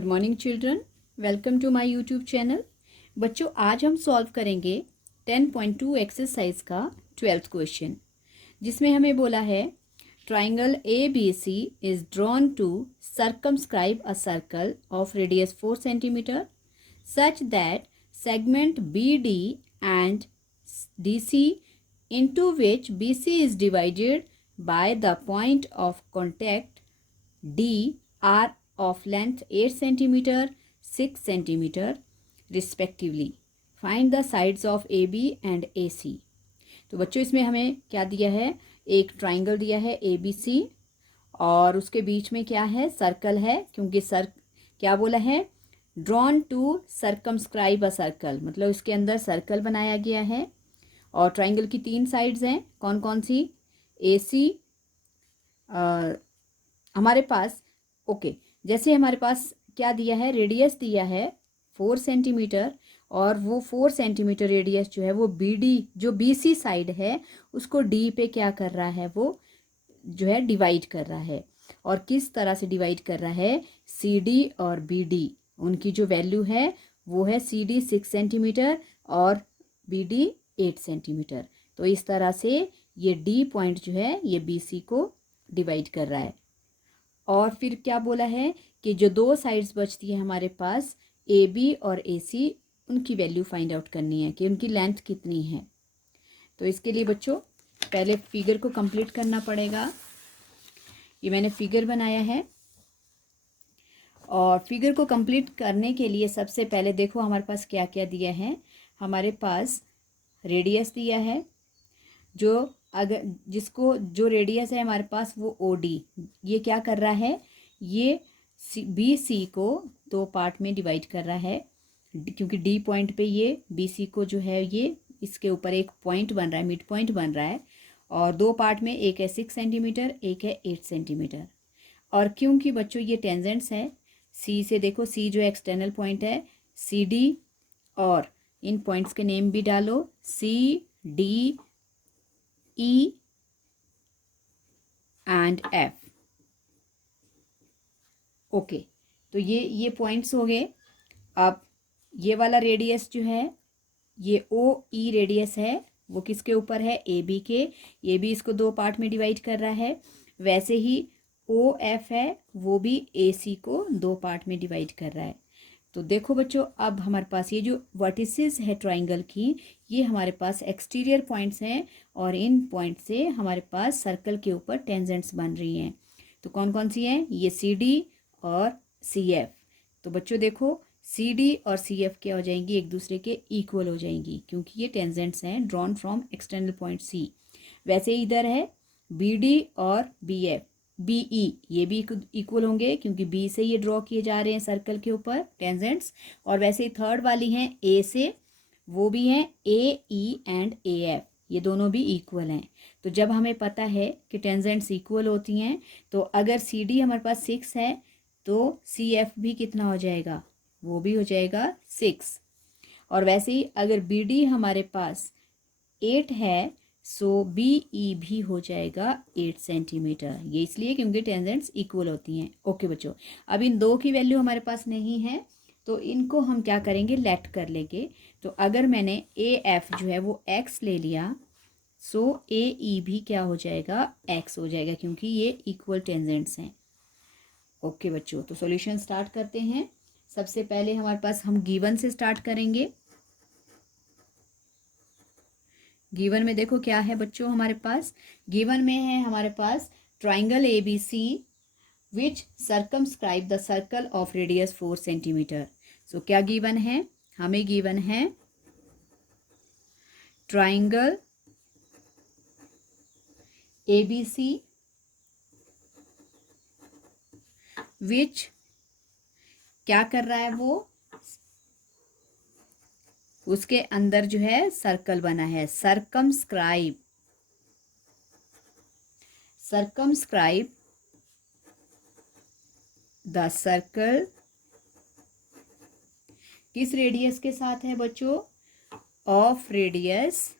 Good morning children, welcome to my YouTube channel. बच्चों, आज हम सॉल्व करेंगे 10.2 एक्सरसाइज का 12th क्वेश्चन, जिसमें हमें बोला है triangle A B C is drawn to circumscribe a circle of radius 4 centimetre such that segment B D and D C into which BC is divided by the point of contact D are of length 8 centimeter, 6 centimeter respectively. Find the sides of AB and AC. तो बच्चों, इसमें हमें क्या दिया है? एक triangle दिया है ABC और उसके बीच में क्या है? सर्कल है, क्योंकि क्या बोला है? Drawn to circumscribe a circle, मतलब इसके अंदर सर्कल बनाया गया है। और ट्राइंगल की 3 साइड्स हैं, कौन कौन सी? AC हमारे पास जैसे हमारे पास क्या दिया है? रेडियस दिया है 4 सेंटीमीटर, और वो 4 सेंटीमीटर रेडियस जो है वो BD जो BC साइड है उसको D पे क्या कर रहा है? वो जो है डिवाइड कर रहा है। और किस तरह से डिवाइड कर रहा है? CD और BD, उनकी जो वैल्यू है वो है CD 6 सेंटीमीटर और BD 8 सेंटीमीटर। तो इस तरह से ये D पॉइंट जो है ये BC को डिवाइड कर रहा है। और फिर क्या बोला है कि जो 2 साइड्स बचती है हमारे पास AB और AC, उनकी वैल्यू फाइंड आउट करनी है कि उनकी लेंथ कितनी है। तो इसके लिए बच्चों पहले फिगर को कंप्लीट करना पड़ेगा। ये मैंने फिगर बनाया है, और फिगर को कंप्लीट करने के लिए सबसे पहले देखो हमारे पास क्या क्या दिया है। हमारे पास रेडियस दिया है, जिसको जो रेडियस है हमारे पास वो OD, ये क्या कर रहा है? ये BC को 2 पार्ट में डिवाइड कर रहा है, क्योंकि D पॉइंट पे ये BC को जो है ये इसके ऊपर एक पॉइंट बन रहा है, मिड पॉइंट बन रहा है। और 2 पार्ट में, एक है 6 सेंटीमीटर, एक है 8 सेंटीमीटर। और क्योंकि बच्चों ये टेंजेंट्स है, C से देखो, C जो एक्सटर्नल पॉइंट है, CD, और इन पॉइंट्स के नेम भी डालो, CD E एंड F। तो ये पॉइंट्स हो गए। अब ये वाला रेडियस जो है ये OE रेडियस है, वो किसके ऊपर है? AB के। ये भी इसको 2 पार्ट में डिवाइड कर रहा है। वैसे ही OF है, वो भी AC को 2 पार्ट में डिवाइड कर रहा है। तो देखो बच्चों, अब हमारे पास ये जो वर्टिसेस है ट्राइंगल की, ये हमारे पास एक्सटीरियर पॉइंट्स हैं, और इन पॉइंट से हमारे पास सर्कल के ऊपर टेंजेंट्स बन रही हैं। तो कौन कौन सी हैं? ये CD और CF। तो बच्चों देखो, CD और CF क्या हो जाएंगी? एक दूसरे के इक्वल हो जाएंगी, क्योंकि ये टेंजेंट्स हैं drawn from external point C। वैसे इधर है BD और BE, ये भी इक्वल होंगे, क्योंकि B से ये ड्रॉ किए जा रहे हैं सर्कल के ऊपर टेंजेंट्स। और वैसे ही थर्ड वाली हैं A से, वो भी हैं AE एंड AF, ये दोनों भी इक्वल हैं। तो जब हमें पता है कि टेंजेंट्स इक्वल होती हैं, तो अगर CD हमारे पास 6 है तो CF भी कितना हो जाएगा? वो भी हो जाएगा 6। और वैसे ही अगर BD हमारे पास 8 है, सो BE भी हो जाएगा 8 सेंटीमीटर। ये इसलिए क्योंकि टेंजेंट्स इक्वल होती हैं। ओके बच्चों, अब इन 2 की वैल्यू हमारे पास नहीं है, तो इनको हम क्या करेंगे? लेट कर लेंगे। तो अगर मैंने AF जो है वो X ले लिया, सो AE भी क्या हो जाएगा? X हो जाएगा, क्योंकि ये इक्वल टेंजेंट्स हैं। ओके बच्चों, तो सॉल्यूशन स्टार्ट करते हैं। सबसे पहले हमारे पास, हम गिवन से स्टार्ट करेंगे। गिवन में देखो क्या है बच्चों हमारे पास? गिवन में है हमारे पास triangle ABC which circumscribe the circle of radius 4 centimetre. So क्या गिवन है? हमें गिवन है ट्राइंगल ABC विच क्या कर रहा है? वो उसके अंदर जो है सर्कल बना है, सर्कमस्क्राइब द सर्कल किस रेडियस के साथ है बच्चों? Of radius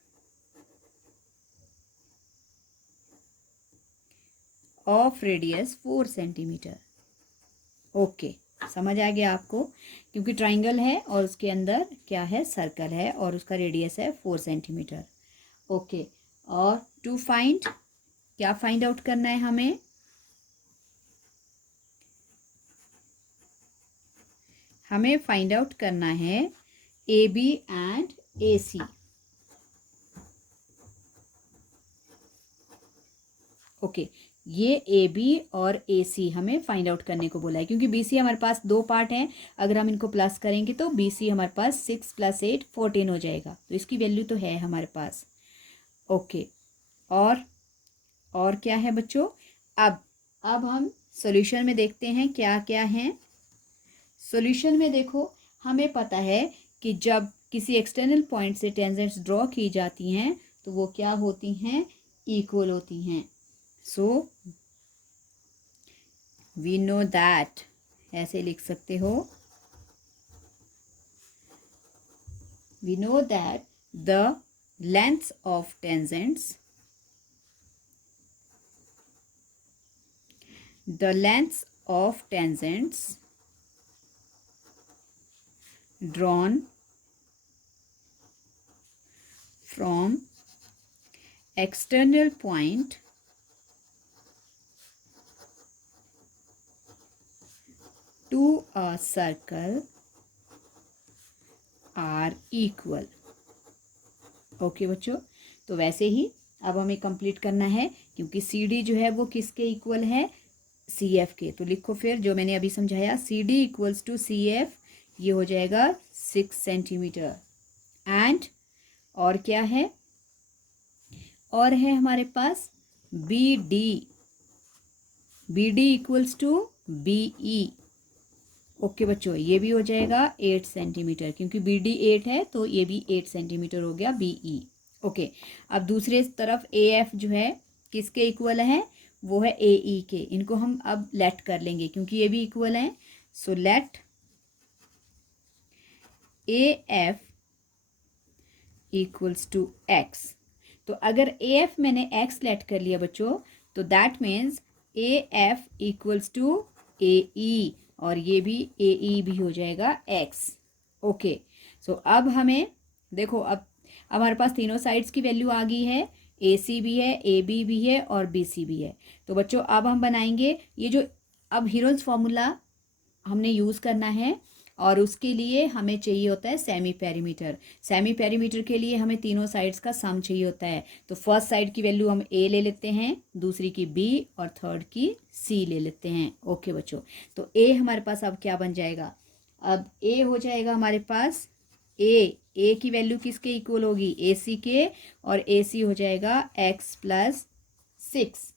4 centimetre. ओके, समझ आ गया आपको, क्योंकि ट्राइंगल है और उसके अंदर क्या है, सर्कल है और उसका रेडियस है 4 सेंटीमीटर। ओके, और टू फाइंड, क्या फाइंड आउट करना है हमें, हमें फाइंड आउट करना है A B and A C. Okay, ये ए बी और ए सी हमें फाइंड आउट करने को बोला है, क्योंकि बी सी हमारे पास दो पार्ट हैं। अगर हम इनको प्लस करेंगे तो बी सी हमारे पास 6 + 8 14 हो जाएगा, तो इसकी वैल्यू तो है हमारे पास। ओके, और क्या है बच्चों, अब हम सॉल्यूशन में देखते हैं क्या क्या है। सॉल्यूशन में देखो, हमें पता है कि जब किसी एक्सटर्नल पॉइंट से टेंजेंट्स ड्रॉ की जाती हैं तो वो क्या होती हैं, इक्वल होती हैं। सो वी नो दैट, ऐसे लिख सकते हो, we know that the length of tangents, the lengths of tangents drawn from external point to a circle are equal। Okay बच्चों, तो वैसे ही अब हमें कंप्लीट करना है, क्योंकि सी डी जो है वो किसके इक्वल है, सी एफ के। तो लिखो फिर जो मैंने अभी समझाया, C D equals to C F, ये हो जाएगा 6 सेंटीमीटर। एंड और क्या है, और है हमारे पास B D, B D equals to B E. Okay बच्चों, ये भी हो जाएगा 8 सेंटीमीटर, क्योंकि बी डी 8 है तो ये भी 8 सेंटीमीटर हो गया बी ई। ओके, अब दूसरे तरफ ए एफ जो है किसके इक्वल है, वो है ए ई के। इनको हम अब लेट कर लेंगे क्योंकि ये भी इक्वल है। So let A F equals to X. तो अगर ए एफ मैंने एक्स लेट कर लिया बच्चों, तो that means A F equals to A E, और ये भी ए ई भी हो जाएगा एक्स। ओके, सो अब हमें देखो, अब हमारे पास तीनों साइड्स की वैल्यू आ गई है, ए सी भी है, ए बी भी है और बी सी भी है। तो बच्चों अब हम बनाएंगे ये जो, अब हीरोज फॉर्मूला हमने यूज़ करना है, और उसके लिए हमें चाहिए होता है सेमी पेरीमीटर। सेमी पेरीमीटर के लिए हमें तीनों साइड्स का सम चाहिए होता है। तो फर्स्ट साइड की वैल्यू हम ए ले लेते हैं, दूसरी की बी और थर्ड की सी ले लेते हैं। ओके बच्चों, तो ए हमारे पास अब क्या बन जाएगा, अब ए हो जाएगा हमारे पास, ए की वैल्यू किसके इक्वल होगी, ए सी के, और ए सी हो जाएगा एक्स प्लस 6।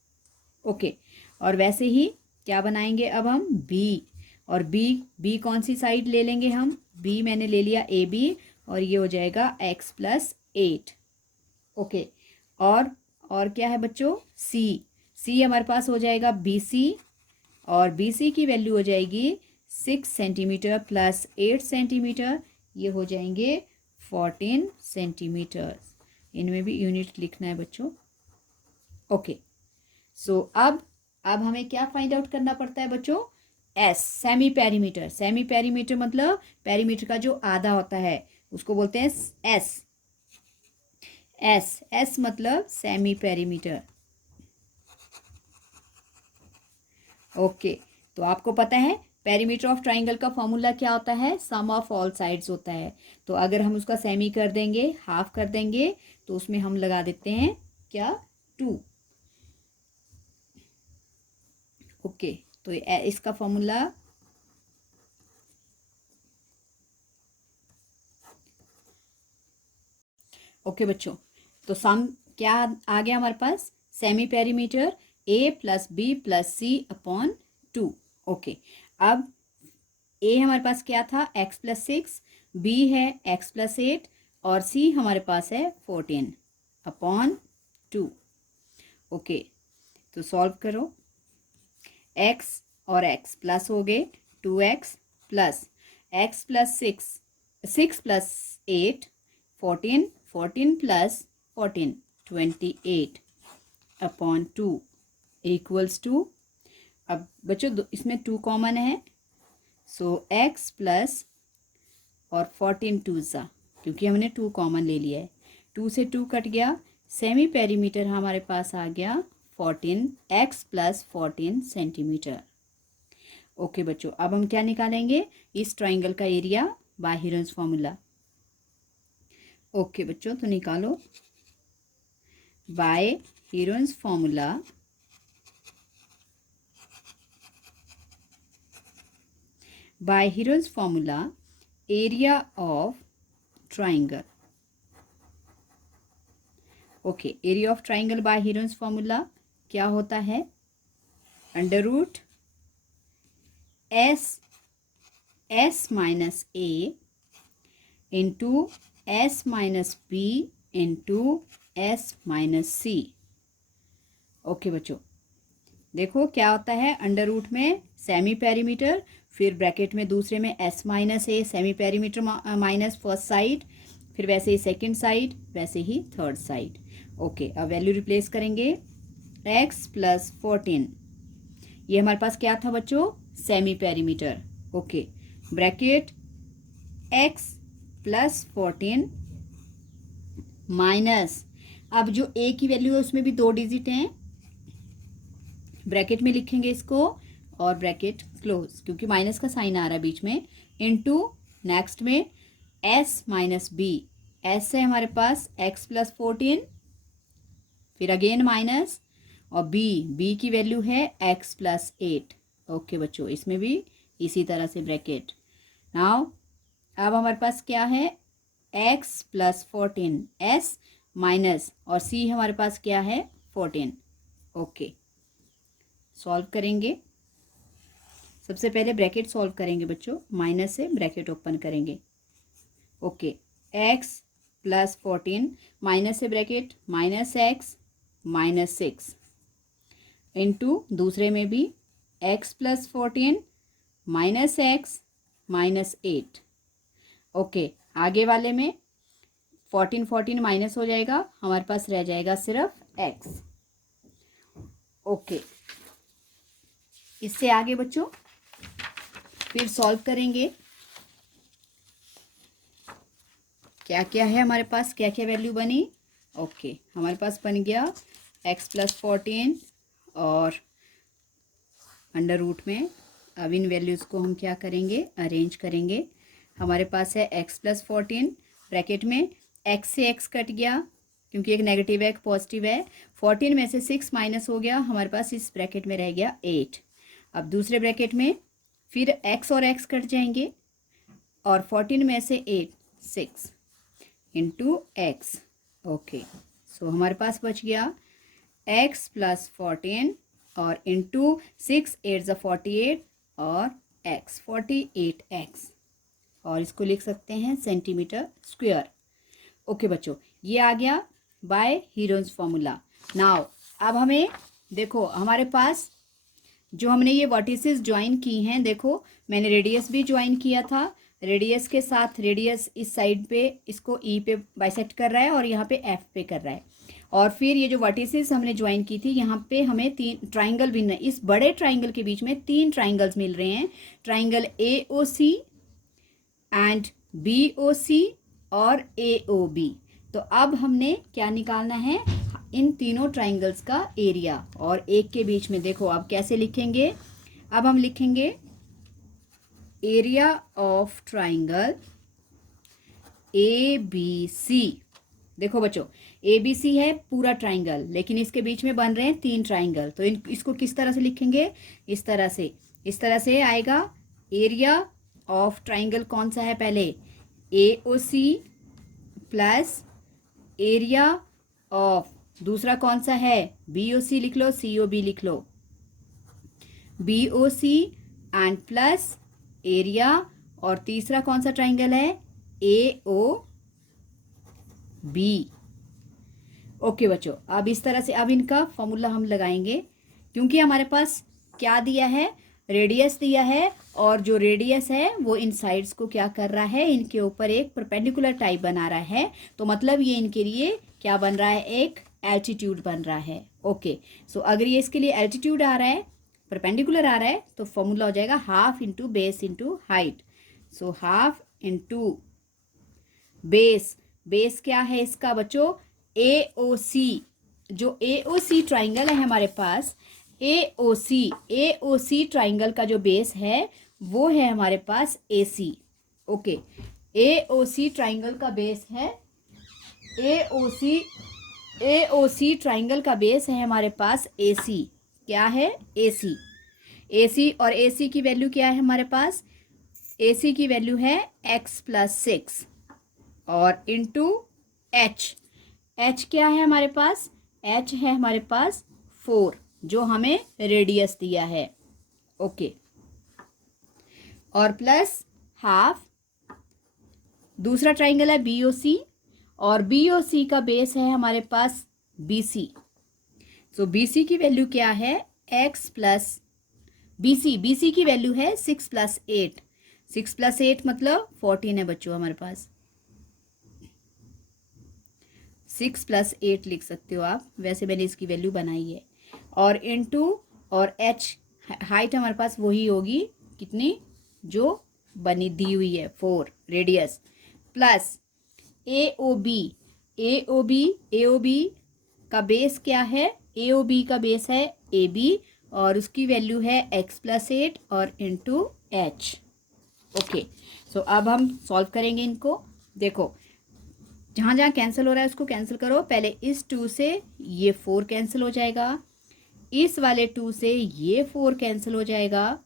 ओके, और वैसे ही क्या बनाएंगे अब हम, बी, और बी कौन सी साइड ले लेंगे हम, बी मैंने ले लिया ए बी, और ये हो जाएगा एक्स प्लस 8। ओके, और क्या है बच्चों, सी हमारे पास हो जाएगा बी सी, और बी सी की वैल्यू हो जाएगी 6 सेंटीमीटर प्लस 8 सेंटीमीटर, ये हो जाएंगे 14 सेंटीमीटर। इनमें भी यूनिट लिखना है बच्चों। ओके, सो अब हमें क्या फाइंड आउट करना पड़ता है बच्चों, S, semi perimeter. Semi perimeter मतलब पेरीमीटर का जो आधा होता है उसको बोलते हैं एस। एस मतलब सेमी पेरीमीटर। ओके, तो आपको पता है पेरीमीटर ऑफ ट्राइंगल का फॉर्मूला क्या होता है, सम ऑफ ऑल साइड्स होता है। तो अगर हम उसका सेमी कर देंगे, हाफ कर देंगे, तो उसमें हम लगा देते हैं क्या, 2। ओके, तो इसका फॉर्मूला, ओके बच्चों, तो सम क्या आ गया हमारे पास, semi perimeter A plus B plus C upon 2। Okay, अब ए हमारे पास क्या था, एक्स प्लस 6, बी है एक्स प्लस 8, और सी हमारे पास है 14 अपॉन 2। ओके, तो सॉल्व करो, एक्स और एक्स प्लस हो गए, 2x plus X plus 6 plus 8 14, 14 plus 14 28 upon 2 equals to, अब बच्चों इसमें 2 कॉमन है, सो एक्स प्लस और 14 टू ज़ा, क्योंकि हमने 2 कॉमन ले लिया है, 2 से 2 कट गया, सेमी पेरीमीटर हमारे पास आ गया 14 एक्स प्लस 14 सेंटीमीटर। ओके बच्चों, अब हम क्या निकालेंगे, इस ट्राइंगल का area by Heron's formula. Okay बच्चों, तो निकालो by Heron's formula by Heron's formula area of triangle। Okay, area of triangle by Heron's formula क्या होता है, under root S minus A into S minus B into S minus C. Okay बच्चों, देखो क्या होता है, अंडर रूट में semi perimeter, फिर ब्रैकेट में दूसरे में S minus A, semi perimeter minus first side, फिर वैसे ही सेकंड साइड, वैसे ही थर्ड साइड। ओके, अब वैल्यू रिप्लेस करेंगे, एक्स प्लस 14, ये हमारे पास क्या था बच्चों, semi perimeter. Okay, bracket x plus 14 minus, अब जो ए की वैल्यू है उसमें भी 2 डिजिट हैं, ब्रैकेट में लिखेंगे इसको और ब्रैकेट क्लोज, क्योंकि माइनस का साइन आ रहा है बीच में, इनटू नेक्स्ट में एस माइनस बी, एस है हमारे पास एक्स प्लस 14, फिर अगेन माइनस, और बी की वैल्यू है एक्स प्लस 8। ओके बच्चों, इसमें भी इसी तरह से ब्रैकेट। नाउ अब हमारे पास क्या है, एक्स प्लस 14, एस माइनस, और सी हमारे पास क्या है 14। ओके, सॉल्व करेंगे, सबसे पहले ब्रैकेट सॉल्व करेंगे बच्चों, माइनस से ब्रैकेट ओपन करेंगे। ओके, एक्स प्लस 14 माइनस से bracket minus x minus 6 into दूसरे में भी x plus 14 minus x minus 8। Okay, आगे वाले में 14 माइनस हो जाएगा, हमारे पास रह जाएगा सिर्फ एक्स। ओके, इससे आगे बच्चों फिर सॉल्व करेंगे, क्या क्या है हमारे पास, क्या क्या वैल्यू बनी। ओके, हमारे पास बन गया एक्स प्लस 14 और अंडर रूट में, अब इन वैल्यूज़ को हम क्या करेंगे, अरेंज करेंगे। हमारे पास है एक्स प्लस 14, ब्रैकेट में एक्स से एक्स कट गया, क्योंकि एक नेगेटिव है एक पॉजिटिव है, 14 में से 6 माइनस हो गया, हमारे पास इस ब्रैकेट में रह गया 8। अब दूसरे ब्रैकेट में फिर एक्स और एक्स कट जाएंगे, और 14 में से 8 6 इंटू एक्स। ओके, सो हमारे पास बच गया एक्स प्लस 14 और इंटू 6 8 48 और एक्स 48 एक्स, और इसको लिख सकते हैं सेंटीमीटर स्क्वायर। ओके बच्चों, ये आ गया बाय हीरोन्स फॉर्मूला। नाउ अब हमें देखो, हमारे पास जो हमने ये वर्टिसेस ज्वाइन की हैं, देखो मैंने रेडियस भी ज्वाइन किया था, रेडियस के साथ रेडियस इस साइड पे इसको ई पे बाइसेक्ट कर रहा है और यहाँ पे एफ पे कर रहा है, और फिर ये जो वर्टिसेस हमने ज्वाइन की थी, यहाँ पे हमें 3 ट्राइंगल भी, इस बड़े ट्राइंगल के बीच में 3 ट्राइंगल्स मिल रहे हैं, triangle A O C and B O C और ए ओ बी। तो अब हमने क्या निकालना है, इन तीनों ट्राइंगल्स का एरिया, और एक के बीच में देखो अब कैसे लिखेंगे, अब हम लिखेंगे area of triangle A B C. देखो बच्चों, ए बी सी है पूरा ट्राइंगल, लेकिन इसके बीच में बन रहे हैं 3 ट्राइंगल, तो इसको किस तरह से लिखेंगे, इस तरह से आएगा। एरिया ऑफ ट्राइंगल कौन सा है, पहले ए O C plus area of, दूसरा कौन सा है, बी ओ सी लिख लो, सी ओ बी लिख लो, B O C and plus area, और तीसरा कौन सा ट्राइंगल है, ए ओ बी। ओके बच्चों, अब इस तरह से अब इनका फॉर्मूला हम लगाएंगे, क्योंकि हमारे पास क्या दिया है, रेडियस दिया है, और जो रेडियस है वो इन साइड्स को क्या कर रहा है, इनके ऊपर एक परपेंडिकुलर टाइप बना रहा है, तो मतलब ये इनके लिए क्या बन रहा है, एक एल्टीट्यूड बन रहा है। ओके, सो अगर ये इसके लिए एल्टीट्यूड आ रहा है, परपेंडिकुलर आ रहा है तो फॉर्मूला हो जाएगा half into base into height. So half into base, base क्या है इसका बच्चों, AOC। जो AOC ट्राइंगल है हमारे पास, AOC ट्राइंगल का जो बेस है वो है हमारे पास AC। ओके, AOC ट्राइंगल का बेस है, AOC ट्राइंगल का बेस है हमारे पास AC। क्या है, AC और AC की वैल्यू क्या है हमारे पास, AC की वैल्यू है x+6 और इंटू H क्या है हमारे पास, H है हमारे पास 4 जो हमें रेडियस दिया है। ओके, और प्लस हाफ, दूसरा ट्राइंगल है BOC और BOC का बेस है हमारे पास BC। सो BC की वैल्यू क्या है, BC की वैल्यू है 6+8। 6+8 मतलब 14 है बच्चों हमारे पास। 6+8 लिख सकते हो आप, वैसे मैंने इसकी वैल्यू बनाई है। और इंटू और H हाइट हमारे पास वही होगी कितनी जो बनी दी हुई है 4 रेडियस, प्लस AOB का बेस क्या है, AOB का बेस है AB और उसकी वैल्यू है x+8 और इंटू H। ओके, सो अब हम सॉल्व करेंगे इनको। देखो जहाँ जहाँ कैंसिल हो रहा है उसको कैंसिल करो। पहले इस 2 से ये 4 कैंसिल हो जाएगा, इस वाले 2 से ये 4 कैंसिल हो जाएगा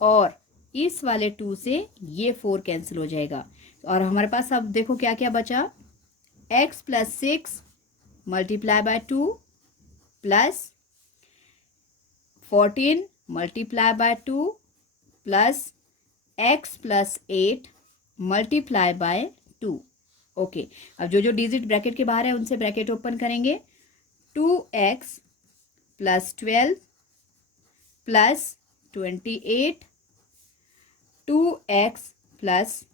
और इस वाले 2 से ये 4 कैंसिल हो जाएगा। और हमारे पास अब देखो क्या क्या बचा, x+6 multiply by 2 plus 14 multiply by 2 plus x+8 multiply by 2। Okay, अब जो जो डिजिट ब्रैकेट के बाहर है उनसे ब्रैकेट ओपन करेंगे। 2x + 12 + 28 2x +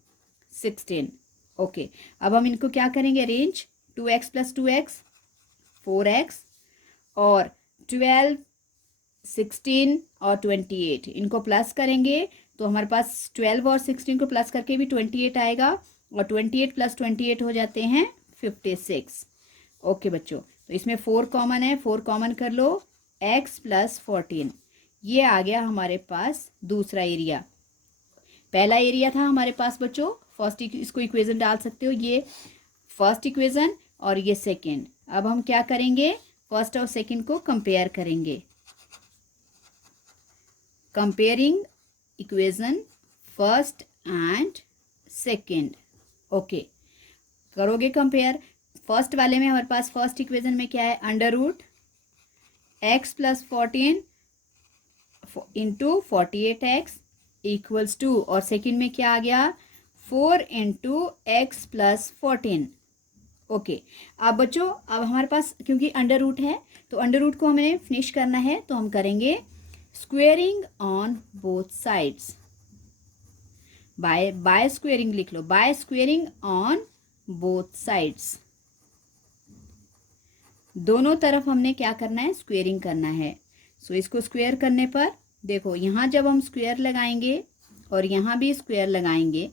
16। ओके, अब हम इनको क्या करेंगे, अरेंज। 2x + 2x 4x और 12 16 और 28 इनको प्लस करेंगे तो हमारे पास 12 और 16 को प्लस करके भी 28 आएगा और 28 + 28 हो जाते हैं 56। ओके बच्चों, तो इसमें 4 कॉमन है, 4 कॉमन कर लो, x + 14। ये आ गया हमारे पास दूसरा एरिया। पहला एरिया था हमारे पास बच्चों, फर्स्ट इसको इक्वेशन डाल सकते हो, ये फर्स्ट इक्वेशन और ये सेकेंड। अब हम क्या करेंगे, फर्स्ट और सेकेंड को कंपेयर करेंगे। Comparing equation first and second. Okay, करोगे कंपेयर। फर्स्ट वाले में हमारे पास फर्स्ट इक्वेशन में क्या है, √x + 14 into 48x equals to, और सेकेंड में क्या आ गया, 4 इंटू x + 14। ओके, अब बच्चों अब हमारे पास क्योंकि अंडर रूट है तो अंडर रूट को हमें फिनिश करना है, तो हम करेंगे squaring on both sides. By squaring लिख लो, by squaring on both sides. दोनों तरफ हमने क्या करना है, स्क्वेयरिंग करना है। सो इसको स्क्वेयर करने पर देखो यहाँ जब हम स्क्वेयर लगाएंगे और यहाँ भी स्क्वेयर लगाएंगे,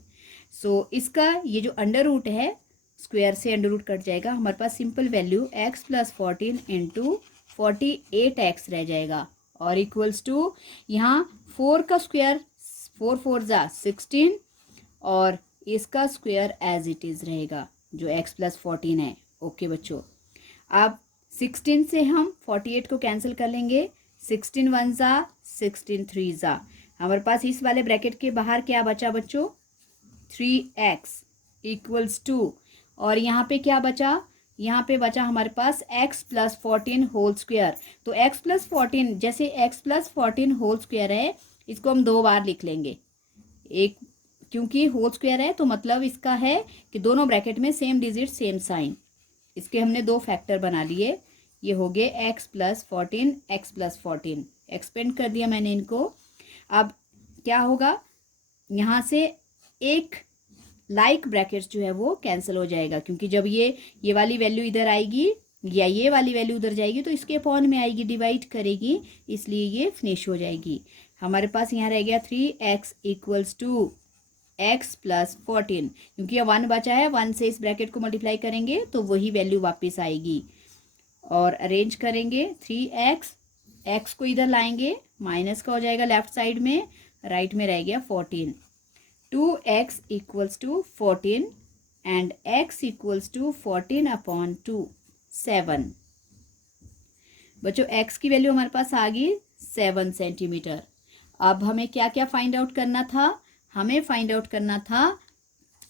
सो इसका ये जो अंडर रूट है, स्क्वेयर से अंडर रूट कट जाएगा, हमारे पास simple value x + 14 into 48x रह जाएगा और इक्वल्स टू यहाँ 4 का स्क्वेयर 4 4 ज़ा 16 और इसका स्क्वेयर एज इट इज़ रहेगा जो x + 14 है। ओके बच्चों, अब 16 से हम 48 को कैंसिल कर लेंगे, 16 1 ज़ा 16 3 ज़ा, हमारे पास इस वाले ब्रैकेट के बाहर क्या बचा बच्चों, 3x इक्वल्स टू, और यहाँ पे क्या बचा, यहाँ पे बचा हमारे पास x + 14 होल स्क्वेयर। तो x + 14 जैसे x + 14 होल स्क्वेयर है, इसको हम 2 बार लिख लेंगे। एक क्योंकि होल स्क्वेयर है तो मतलब इसका है कि दोनों ब्रैकेट में सेम डिजिट सेम साइन, इसके हमने 2 फैक्टर बना लिए। ये हो गए x + 14 x + 14 एक्सपेंड कर दिया मैंने इनको। अब क्या होगा, यहाँ से एक लाइक ब्रैकेट्स जो है वो कैंसिल हो जाएगा, क्योंकि जब ये वाली वैल्यू इधर आएगी या ये वाली वैल्यू उधर जाएगी तो इसके अपॉन में आएगी, डिवाइड करेगी, इसलिए ये फिनिश हो जाएगी। हमारे पास यहाँ रह गया 3x equals to x plus 14, क्योंकि यह 1 बचा है, 1 से इस ब्रैकेट को मल्टीप्लाई करेंगे तो वही वैल्यू वापस आएगी। और अरेंज करेंगे 3x, x को इधर लाएंगे, माइनस का हो जाएगा लेफ्ट साइड में, राइट में रह गया 14। 2x equals to 14 and x equals to 14 upon 2, 7। बच्चों x की वैल्यू हमारे पास आ गई 7 सेंटीमीटर। अब हमें क्या क्या फाइंड आउट करना था? हमें फाइंड आउट करना था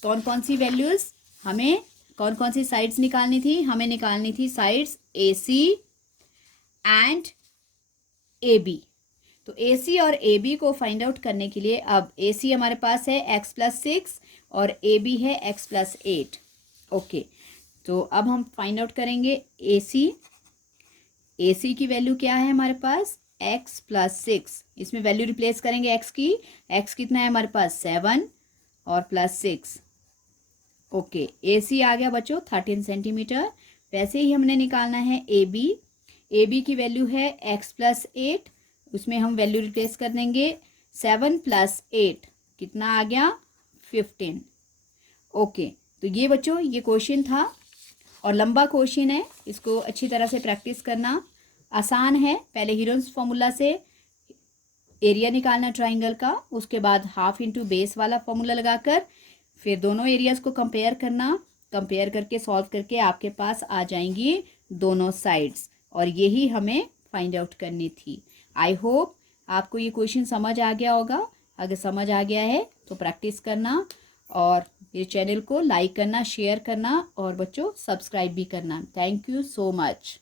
कौन कौन सी वैल्यूज़, हमें कौन कौन सी साइड्स निकालनी थी। हमें निकालनी थी साइड्स AC एंड AB। तो AC और AB को फाइंड आउट करने के लिए अब AC हमारे पास है x प्लस 6 और AB है x प्लस 8। ओके, तो अब हम फाइंड आउट करेंगे AC। AC की वैल्यू क्या है हमारे पास? x plus 6। इसमें वैल्यू रिप्लेस करेंगे x की। x कितना है हमारे पास? 7 और प्लस 6। ओके, AC आ गया बच्चों 13 सेंटीमीटर। वैसे ही हमने निकालना है AB। AB की वैल्यू है x प्लस 8, उसमें हम वैल्यू रिप्लेस कर देंगे। 7 प्लस 8 कितना आ गया? 15। ओके, तो ये बच्चों ये क्वेश्चन था और लंबा क्वेश्चन है, इसको अच्छी तरह से प्रैक्टिस करना। आसान है, पहले हीरोन्स फॉर्मूला से एरिया निकालना ट्राइंगल का, उसके बाद हाफ इंटू बेस वाला फॉर्मूला लगाकर फिर दोनों एरियाज को कंपेयर करना। कंपेयर करके सॉल्व करके आपके पास आ जाएंगी दोनों साइड्स, और यही हमें फाइंड आउट करनी थी। आई होप आपको ये क्वेश्चन समझ आ गया होगा। अगर समझ आ गया है तो प्रैक्टिस करना और ये चैनल को लाइक करना, शेयर करना और बच्चों सब्सक्राइब भी करना। Thank you so much.